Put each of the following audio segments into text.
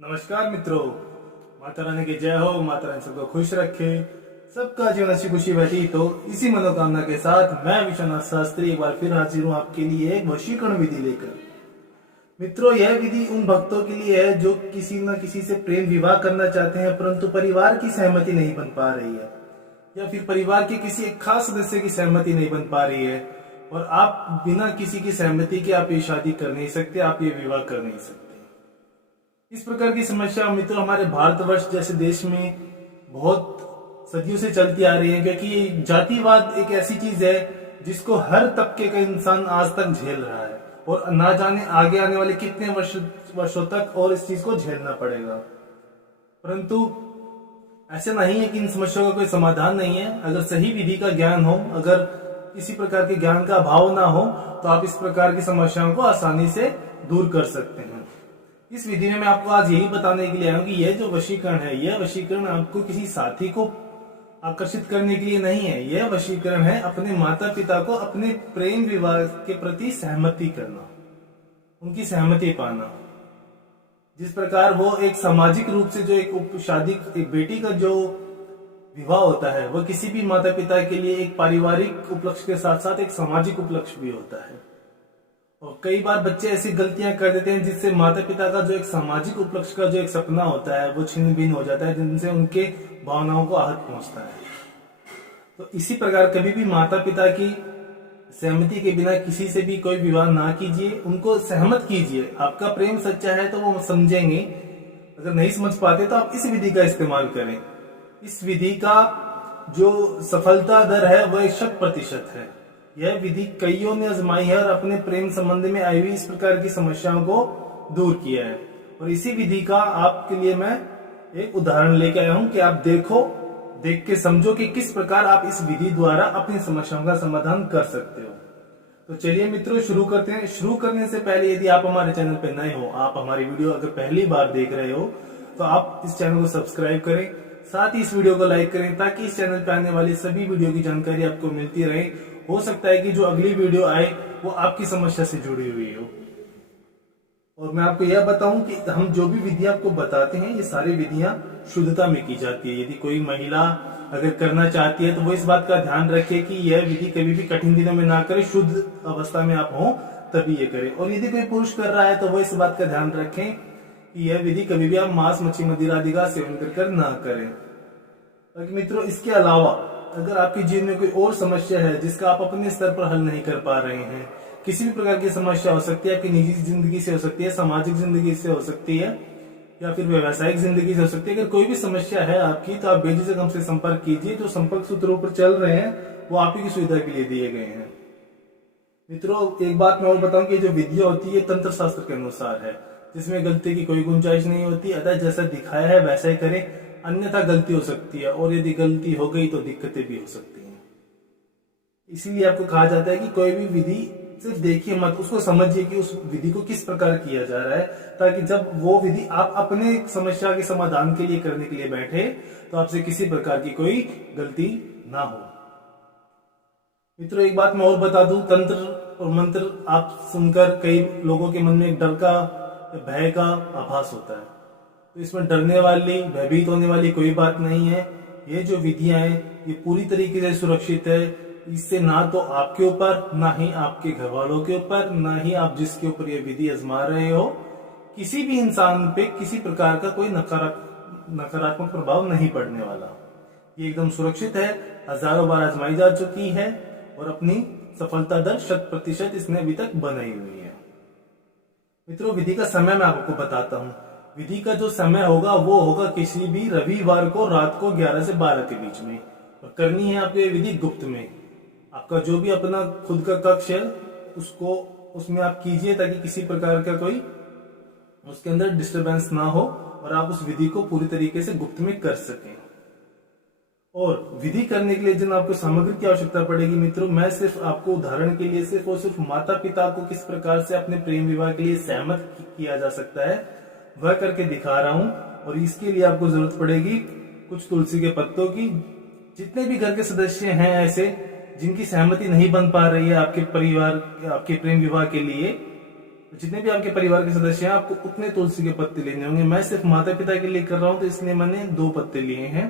नमस्कार मित्रों, माता रानी की जय हो। माता रानी सबको खुश रखे, सबका जीवन अच्छी खुशी बैठी। तो इसी मनोकामना के साथ मैं विश्वनाथ शास्त्री एक बार फिर हाजिर हूँ आपके लिए एक वशीकरण विधि लेकर। मित्रों, यह विधि उन भक्तों के लिए है जो किसी न किसी से प्रेम विवाह करना चाहते हैं, परंतु परिवार की सहमति नहीं बन पा रही है, या फिर परिवार के किसी एक खास सदस्य की सहमति नहीं बन पा रही है, और आप बिना किसी की सहमति के आप ये शादी कर नहीं सकते, आप ये विवाह कर नहीं सकते। इस प्रकार की समस्या मित्रों हमारे भारतवर्ष जैसे देश में बहुत सदियों से चलती आ रही है, क्योंकि जातिवाद एक ऐसी चीज है जिसको हर तबके का इंसान आज तक झेल रहा है, और ना जाने आगे आने वाले कितने वर्षों तक और इस चीज को झेलना पड़ेगा। परंतु ऐसे नहीं है कि इन समस्याओं का कोई समाधान नहीं है। अगर सही विधि का ज्ञान हो, अगर किसी प्रकार के ज्ञान का अभाव ना हो, तो आप इस प्रकार की समस्याओं को आसानी से दूर कर सकते हैं। इस विधि में मैं आपको आज यही बताने के लिए आया हूं कि यह जो वशीकरण है, यह वशीकरण आपको किसी साथी को आकर्षित करने के लिए नहीं है। यह वशीकरण है अपने माता पिता को अपने प्रेम विवाह के प्रति सहमति करना, उनकी सहमति पाना। जिस प्रकार वो एक सामाजिक रूप से जो एक बेटी का जो विवाह होता है, वह किसी भी माता पिता के लिए एक पारिवारिक उपलक्ष्य के साथ साथ एक सामाजिक उपलक्ष्य भी होता है। और कई बार बच्चे ऐसी गलतियां कर देते हैं जिससे माता पिता का जो एक सामाजिक उपलक्ष्य का जो एक सपना होता है वो छिन्न भिन्न हो जाता है, जिनसे उनके भावनाओं को आहत पहुंचता है। तो इसी प्रकार कभी भी माता पिता की सहमति के बिना किसी से भी कोई विवाह ना कीजिए, उनको सहमत कीजिए। आपका प्रेम सच्चा है तो वो समझेंगे, अगर नहीं समझ पाते तो आप इस विधि का इस्तेमाल करें। इस विधि का जो सफलता दर है वह 100% है। यह विधि कईयों ने आजमाई है और अपने प्रेम संबंध में आई हुई इस प्रकार की समस्याओं को दूर किया है। और इसी विधि का आपके लिए मैं एक उदाहरण लेके आया हूं कि आप देख के समझो कि किस प्रकार आप इस विधि द्वारा अपनी समस्याओं का समाधान कर सकते हो। तो चलिए मित्रों, शुरू करते हैं। शुरू करने से पहले यदि आप हमारे चैनल पर नए हो, आप हमारी वीडियो अगर पहली बार देख रहे हो, तो आप इस चैनल को सब्सक्राइब करें, साथ ही इस वीडियो को लाइक करें, ताकि इस चैनल पर आने वाली सभी वीडियो की जानकारी आपको मिलती रहे। हो सकता है कि जो अगली वीडियो आए वो आपकी समस्या से जुड़ी हुई हो। और मैं आपको यह बताऊं कि हम जो भी विधियां आपको बताते हैं, ये सारी विधियां शुद्धता में की जाती है। यदि कोई महिला अगर करना चाहती है तो वो इस बात का ध्यान रखे कि यह विधि कभी भी कठिन दिनों में ना करे, शुद्ध अवस्था में आप हो तभी ये करे। और यदि कोई पुरुष कर रहा है तो वो इस बात का ध्यान रखें कि यह विधि कभी भी आप मांस मच्छी मदिरा आदि का सेवन कर ना करें। बाकी मित्रों, इसके अलावा अगर आपके जीवन में कोई और समस्या है जिसका आप अपने स्तर पर हल नहीं कर पा रहे हैं, किसी भी प्रकार की समस्या हो सकती है, आपकी निजी जिंदगी से हो सकती है, सामाजिक जिंदगी से हो सकती है, या फिर व्यवसायिक जिंदगी से हो सकती है। अगर कोई भी समस्या है आपकी तो आप बेझिझक हमसे संपर्क कीजिए। जो संपर्क सूत्रों पर चल रहे हैं वो आप ही की सुविधा के लिए दिए गए हैं। मित्रों, एक बात मैं और बताऊं कि जो विधियां होती है तंत्र शास्त्र के अनुसार है, जिसमें गलती की कोई गुंजाइश नहीं होती। अतः जैसा दिखाया है वैसा ही करें, अन्यथा गलती हो सकती है, और यदि गलती हो गई तो दिक्कतें भी हो सकती हैं। इसीलिए आपको कहा जाता है कि कोई भी विधि सिर्फ देखिए मत, उसको समझिए कि उस विधि को किस प्रकार किया जा रहा है, ताकि जब वो विधि आप अपने समस्या के समाधान के लिए करने के लिए बैठे तो आपसे किसी प्रकार की कोई गलती ना हो। मित्रों, एक बात मैं और बता दूं, तंत्र और मंत्र आप सुनकर कई लोगों के मन में एक डर का, भय का आभास होता है। तो इसमें डरने वाली, भयभीत होने वाली कोई बात नहीं है। ये जो विधियां हैं ये पूरी तरीके से सुरक्षित है। इससे ना तो आपके ऊपर, ना ही आपके घर वालों के ऊपर, ना ही आप जिसके ऊपर ये विधि आजमा रहे हो, किसी भी इंसान पे किसी प्रकार का कोई नकारात्मक प्रभाव नहीं पड़ने वाला। ये एकदम सुरक्षित है, हजारों बार आजमाई जा चुकी है, और अपनी सफलता दर 100% इसने अभी तक बनाई हुई है। मित्रों, विधि का समय मैं आपको बताता हूँ। विधि का जो समय होगा वो होगा किसी भी रविवार को रात को 11 से 12 के बीच में, और करनी है आपको ये विधि गुप्त में। आपका जो भी अपना खुद का कक्ष है उसमें आप कीजिए, ताकि किसी प्रकार का कोई उसके अंदर डिस्टरबेंस ना हो, और आप उस विधि को पूरी तरीके से गुप्त में कर सकें। और विधि करने के लिए जिन आपको सामग्री की आवश्यकता पड़ेगी मित्रों, मैं सिर्फ आपको उदाहरण के लिए सिर्फ और सिर्फ माता पिता को किस प्रकार से अपने प्रेम विवाह के लिए सहमत किया जा सकता है वह करके दिखा रहा हूं। और इसके लिए आपको जरूरत पड़ेगी कुछ तुलसी के पत्तों की। जितने भी घर के सदस्य हैं ऐसे जिनकी सहमति नहीं बन पा रही है आपके परिवार, आपके प्रेम विवाह के लिए, जितने भी आपके परिवार के सदस्य हैं आपको उतने तुलसी के पत्ते लेने होंगे। मैं सिर्फ माता पिता के लिए कर रहा हूं तो इसलिए मैंने 2 पत्ते लिए हैं।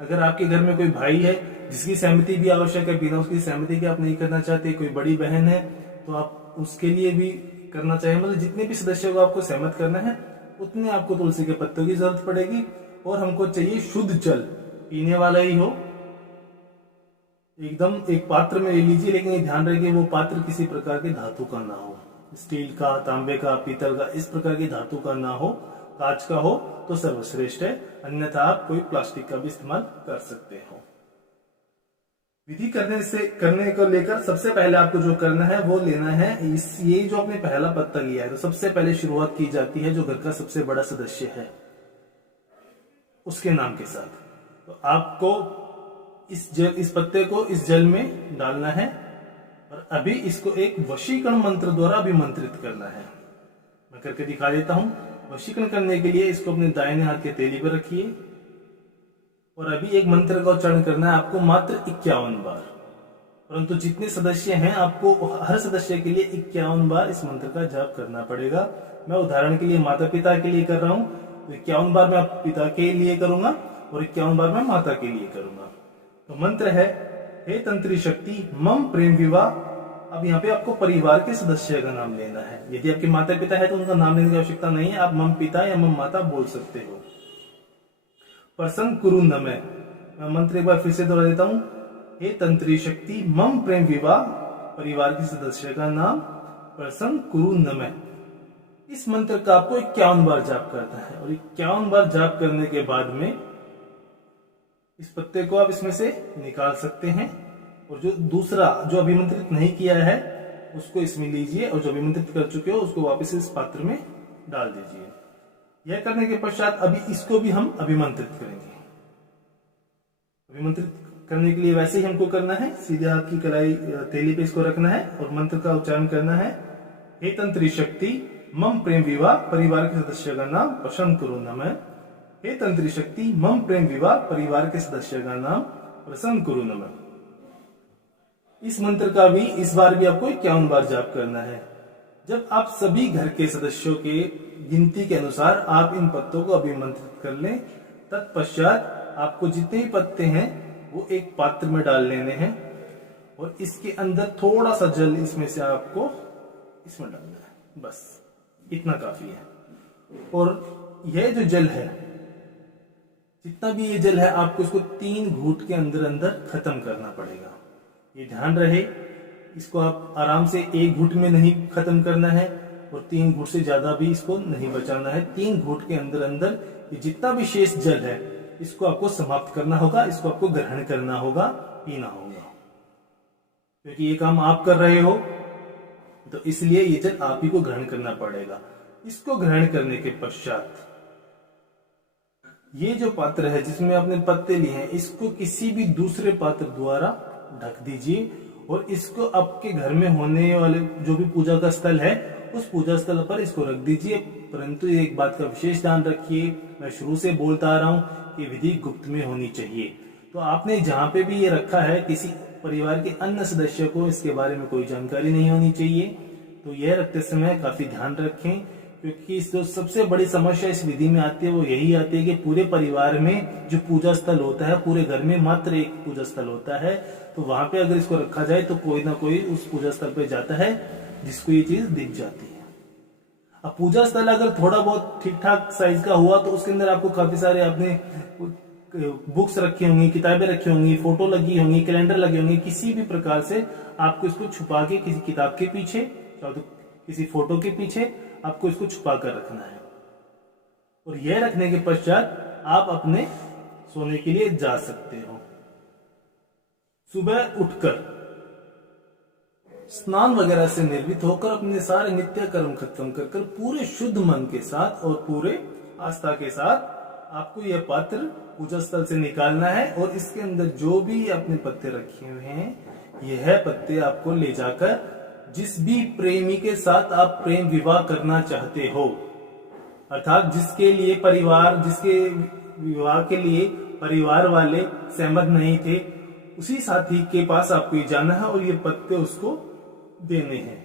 अगर आपके घर में कोई भाई है जिसकी सहमति भी आवश्यक है, बिना उसकी सहमति के आप नहीं करना चाहते, कोई बड़ी बहन है तो आप उसके लिए भी करना चाहिए। मतलब जितने भी सदस्यों को आपको सहमत करना है उतने आपको तुलसी के पत्तों की जरूरत पड़ेगी। और हमको चाहिए शुद्ध जल, पीने वाला ही हो, एकदम एक पात्र में ले लीजिए, लेकिन ये ध्यान रखिए वो पात्र किसी प्रकार के धातु का ना हो, स्टील का, तांबे का, पीतल का, इस प्रकार की धातु का ना हो, कांच का हो तो सर्वश्रेष्ठ है, अन्यथा आप कोई प्लास्टिक का भी इस्तेमाल कर सकते हो। विधि करने को लेकर सबसे पहले आपको जो करना है वो लेना है ये जो आपने पहला पत्ता लिया है, तो सबसे पहले शुरुआत की जाती है जो घर का सबसे बड़ा सदस्य है उसके नाम के साथ। तो आपको इस पत्ते को इस जल में डालना है और अभी इसको एक वशीकरण मंत्र द्वारा अभिमंत्रित करना है। मैं करके दिखा देता हूं। वशीकरण करने के लिए इसको अपने दाहिने हाथ के तेली पर रखिए और अभी एक मंत्र का उच्चारण करना है आपको मात्र 51 बार। परंतु जितने सदस्य हैं आपको हर सदस्य के लिए 51 बार इस मंत्र का जाप करना पड़ेगा। मैं उदाहरण के लिए माता पिता के लिए कर रहा हूं तो 51 बार मैं पिता के लिए करूंगा और 51 बार मैं माता के लिए करूंगा। तो मंत्र है, हे तंत्री शक्ति मम प्रेम विवाह। अब यहाँ पे आपको परिवार के सदस्य का नाम लेना है। यदि आपके माता पिता है तो उनका नाम लेने की आवश्यकता नहीं है, आप मम पिता या मम माता बोल सकते हो। प्रसन्न कुरु नमः। मैं मंत्र एक बार फिर से दोहरा देता हूं, हे तंत्री शक्ति मम प्रेम विवाह, परिवार के सदस्य का नाम प्रसन्न कुरु नमः। इस मंत्र का आपको 51 बार जाप करना है और 51 बार जाप करने के बाद में इस पत्ते को आप इसमें से निकाल सकते हैं और जो दूसरा जो अभिमंत्रित नहीं किया है उसको इसमें लीजिए और जो अभिमंत्रित कर चुके हो उसको वापस इस पात्र में डाल दीजिए। यह करने के पश्चात अभी इसको भी हम अभिमंत्रित करेंगे। अभिमंत्रित करने के लिए वैसे ही हमको करना है, सीधे हाथ की कलाई तेली पे इसको रखना है और मंत्र का उच्चारण करना है, हे तंत्री शक्ति मम प्रेम विवाह, परिवार के सदस्य का नाम प्रसन्न कुरु नमः। हे तंत्री शक्ति मम प्रेम विवाह, परिवार के सदस्य का नाम प्रसन्न कुरु नमः। इस मंत्र का भी इस बार भी आपको 51 बार जाप करना है। जब आप सभी घर के सदस्यों के गिनती के अनुसार आप इन पत्तों को अभिमंत्रित कर लें, तत्पश्चात आपको जितने भी पत्ते हैं वो एक पात्र में डाल लेने हैं और इसके अंदर थोड़ा सा जल इसमें से आपको इसमें डालना है, बस इतना काफी है। और यह जो जल है, जितना भी ये जल है आपको इसको 3 घूंट के अंदर अंदर खत्म करना पड़ेगा। ये ध्यान रहे, इसको आप आराम से 1 घूंट में नहीं खत्म करना है और 3 घूंट से ज्यादा भी इसको नहीं बचाना है। 3 घूंट के अंदर अंदर ये जितना भी शेष जल है इसको आपको समाप्त करना होगा, इसको आपको ग्रहण करना होगा, पीना होगा। क्योंकि ये काम आप कर रहे हो तो इसलिए ये जल आप ही को ग्रहण करना पड़ेगा। इसको ग्रहण करने के पश्चात ये जो पात्र है जिसमें आपने पत्ते लिए हैं इसको किसी भी दूसरे पात्र द्वारा ढक दीजिए और इसको आपके घर में होने वाले जो भी पूजा का स्थल है उस पूजा स्थल पर इसको रख दीजिए। परंतु एक बात का विशेष ध्यान रखिए, मैं शुरू से बोलता आ रहा हूं कि विधि गुप्त में होनी चाहिए। तो आपने जहां पे भी ये रखा है किसी परिवार के अन्य सदस्य को इसके बारे में कोई जानकारी नहीं होनी चाहिए। तो यह रखते समय काफी ध्यान रखें, क्योंकि जो सबसे बड़ी समस्या इस विधि में आती है वो यही आती है कि पूरे परिवार में जो पूजा स्थल होता है, पूरे घर में मात्र एक पूजा स्थल होता है, तो वहां पे अगर इसको रखा जाए तो कोई ना कोई उस पूजा स्थल पे जाता है जिसको ये चीज दिख जाती है। अब पूजा स्थल अगर थोड़ा बहुत ठीक ठाक साइज का हुआ तो उसके अंदर आपको काफी सारे अपने बुक्स रखी होंगी, किताबें रखी होंगी, फोटो लगी होंगी, कैलेंडर लगे होंगे, किसी भी प्रकार से आपको इसको छुपा के किसी किताब के पीछे, किसी फोटो के पीछे आपको इसको छुपा कर रखना है। और यह रखने के पश्चात आप अपने सोने के लिए जा सकते हो। सुबह उठकर स्नान वगैरह से निर्मित होकर अपने सारे नित्य कर्म खत्म कर पूरे शुद्ध मन के साथ और पूरे आस्था के साथ आपको यह पात्र पूजा स्थल से निकालना है और इसके अंदर जो भी अपने पत्ते रखे हुए हैं यह पत्ते आपको ले जाकर जिस भी प्रेमी के साथ आप प्रेम विवाह करना चाहते हो, अर्थात जिसके लिए जिसके विवाह के लिए परिवार वाले सहमत नहीं थे, उसी साथी के पास आपको ये जाना है और ये पत्ते उसको देने हैं।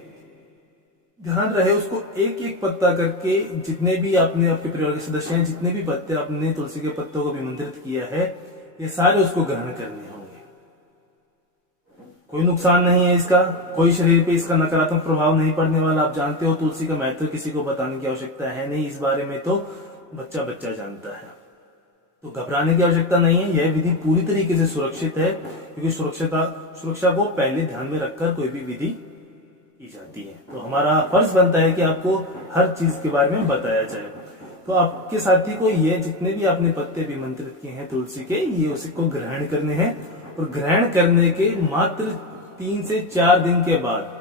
ध्यान रहे उसको एक एक पत्ता करके, जितने भी आपने आपके परिवार के सदस्य हैं, जितने भी पत्ते आपने तुलसी के पत्तों को अभिमंत्रित किया है, ये सारे उसको ग्रहण करने होंगे। कोई नुकसान नहीं है इसका, कोई शरीर पे इसका नकारात्मक प्रभाव नहीं पड़ने वाला। आप जानते हो तुलसी का महत्व किसी को बताने की आवश्यकता है नहीं, इस बारे में तो बच्चा बच्चा जानता है, तो घबराने की आवश्यकता नहीं है। यह विधि पूरी तरीके से सुरक्षित है, क्योंकि सुरक्षा को पहले ध्यान में रखकर कोई भी विधि की जाती है। तो हमारा फर्ज बनता है कि आपको हर चीज के बारे में बताया जाए। तो आपके साथी को ये जितने भी आपने पत्ते अभिमंत्रित किए हैं तुलसी के, ये उसको ग्रहण करने हैं, और ग्रहण करने के मात्र 3 से 4 दिन के बाद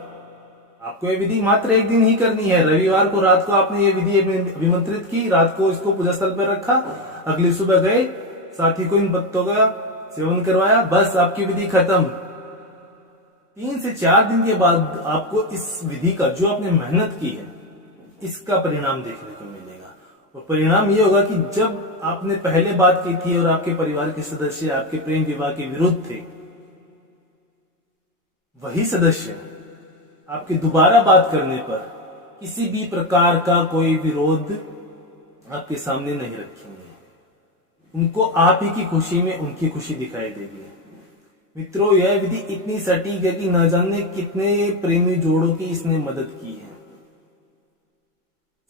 आपको ये विधि मात्र एक दिन ही करनी है। रविवार को रात को आपने ये विधि अभिमंत्रित की, रात को इसको पूजा स्थल पर रखा, अगली सुबह गए, साथी को इन पत्तों का सेवन करवाया, बस आपकी विधि खत्म। 3 से 4 दिन के बाद आपको इस विधि का जो आपने मेहनत की है इसका परिणाम देखने को मिलेगा। और परिणाम ये होगा कि जब आपने पहले बात की थी और आपके परिवार के सदस्य आपके प्रेम विवाह के विरुद्ध थे, वही सदस्य आपके दोबारा बात करने पर किसी भी प्रकार का कोई विरोध आपके सामने नहीं रखेंगे। उनको आप ही की खुशी में उनकी खुशी दिखाई देगी। मित्रों, यह विधि इतनी सटीक है कि न जाने कितने प्रेमी जोड़ों की इसने मदद की है।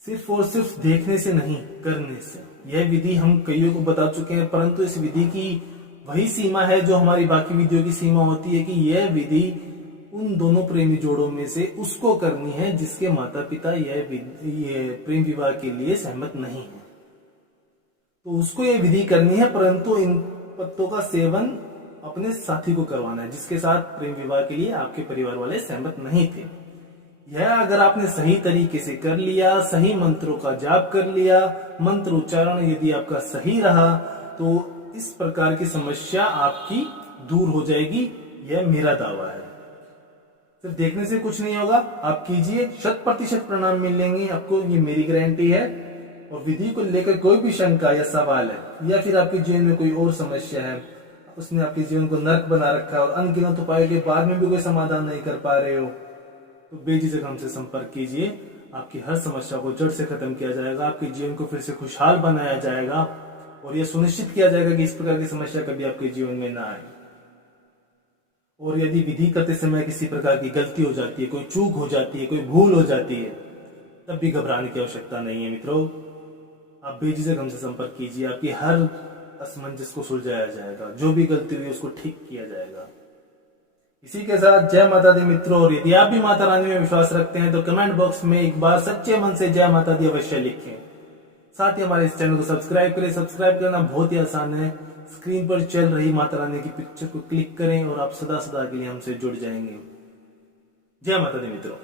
सिर्फ और सिर्फ देखने से नहीं, करने से। यह विधि हम कईयों को बता चुके हैं, परंतु इस विधि की वही सीमा है जो हमारी बाकी विधियों की सीमा होती है, कि यह विधि उन दोनों प्रेमी जोड़ों में से उसको करनी है जिसके माता पिता यह प्रेम विवाह के लिए सहमत नहीं है, तो उसको यह विधि करनी है। परंतु इन पत्तों का सेवन अपने साथी को करवाना है जिसके साथ प्रेम विवाह के लिए आपके परिवार वाले सहमत नहीं थे। यह अगर आपने सही तरीके से कर लिया, सही मंत्रों का जाप कर लिया, मंत्र उच्चारण यदि आपका सही रहा, तो इस प्रकार की समस्या आपकी दूर हो जाएगी। यह मेरा दावा है। सिर्फ देखने से कुछ नहीं होगा, आप कीजिए, 100% परिणाम मिलेंगे आपको, ये मेरी गारंटी है। और विधि को लेकर कोई भी शंका या सवाल है, या फिर आपके जीवन में कोई और समस्या है, उसने आपके जीवन को नर्क बना रखा है और अनगिनत उपायों के बाद में भी कोई समाधान नहीं कर पा रहे हो, तो बेझिझक हमसे संपर्क कीजिए। आपकी हर समस्या को जड़ से खत्म किया जाएगा, आपके जीवन को फिर से खुशहाल बनाया जाएगा, और यह सुनिश्चित किया जाएगा कि इस प्रकार की समस्या कभी आपके जीवन में ना आए। और यदि विधि करते समय किसी प्रकार की गलती हो जाती है, कोई चूक हो जाती है, कोई भूल हो जाती है, तब भी घबराने की आवश्यकता नहीं है। मित्रों, आप बेझिझक हमसे संपर्क कीजिए, आपकी हर असमंजस को सुलझाया जाएगा, जो भी गलती हुई उसको ठीक किया जाएगा। इसी के साथ जय माता दी मित्रों। और यदि आप भी माता रानी में विश्वास रखते हैं तो कमेंट बॉक्स में एक बार सच्चे मन से जय माता दी अवश्य लिखें। साथ ही हमारे इस चैनल को सब्सक्राइब करें। सब्सक्राइब करना बहुत ही आसान है, स्क्रीन पर चल रही माता रानी की पिक्चर को क्लिक करें और आप सदा सदा के लिए हमसे जुड़ जाएंगे। जय माता दी मित्रों।